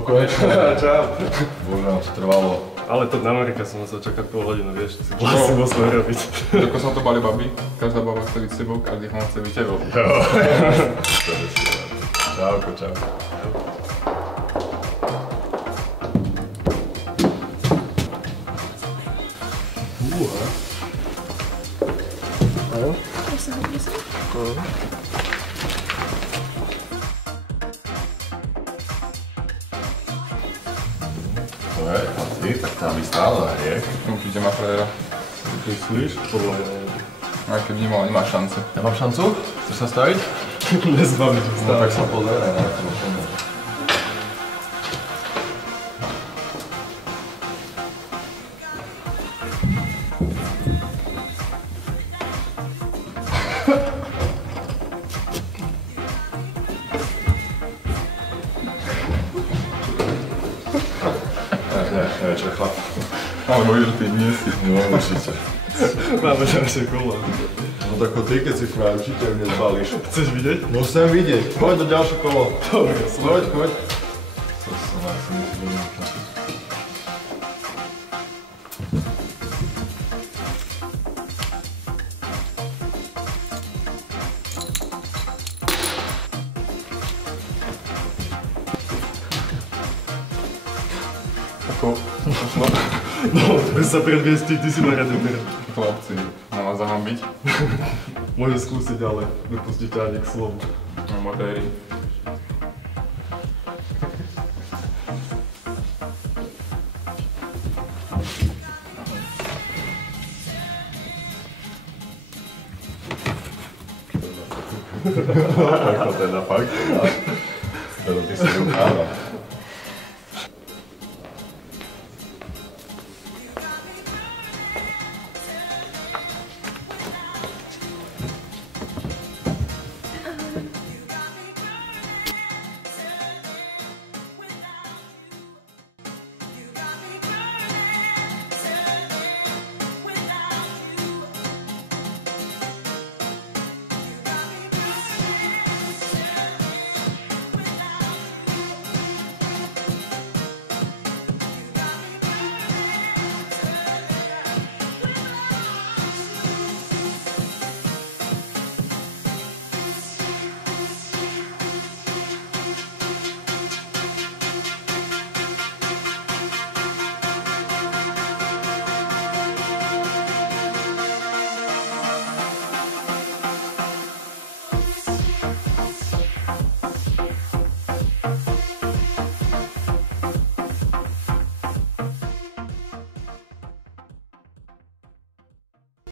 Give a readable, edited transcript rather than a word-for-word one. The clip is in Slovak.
No konečne. Čau. Bože, nám to trvalo. Ale to na Marika som musel čakať pol hodinu, vieš, si musel robiť. Ako sa to bali baby, každá baba chce byť s tebou, každý chlap chce byť tebou. Jo. Čauko, čau. To je, a ty, tak tam by stále hrie. Určite má frajera. Myslíš? Podľa mňa. Aj keby nemal, nemá šance. Ja mám šancu? Chceš sa staviť? Nezbaviť ho No stále. tak sa pozeraj na to. Ne, čo je chlap. Ale hovorí, že ty nie si. No určite. Máme ďalšie kolo. No tak ty, keď si fraj, určite mne zbalíš. Chceš vidieť? No chcem vidieť. Poď do ďalšie kolo. Dobre, Poď, poď. To som asi myslel. Ako, No, bez sa predviesť, ty si na rade teraz. chlapci, mám vás zahambiť. Môže skúsiť, ale nepustí ťa ani k slovu. Modéry. Tak to teda fakt. Teda ty si rukáva.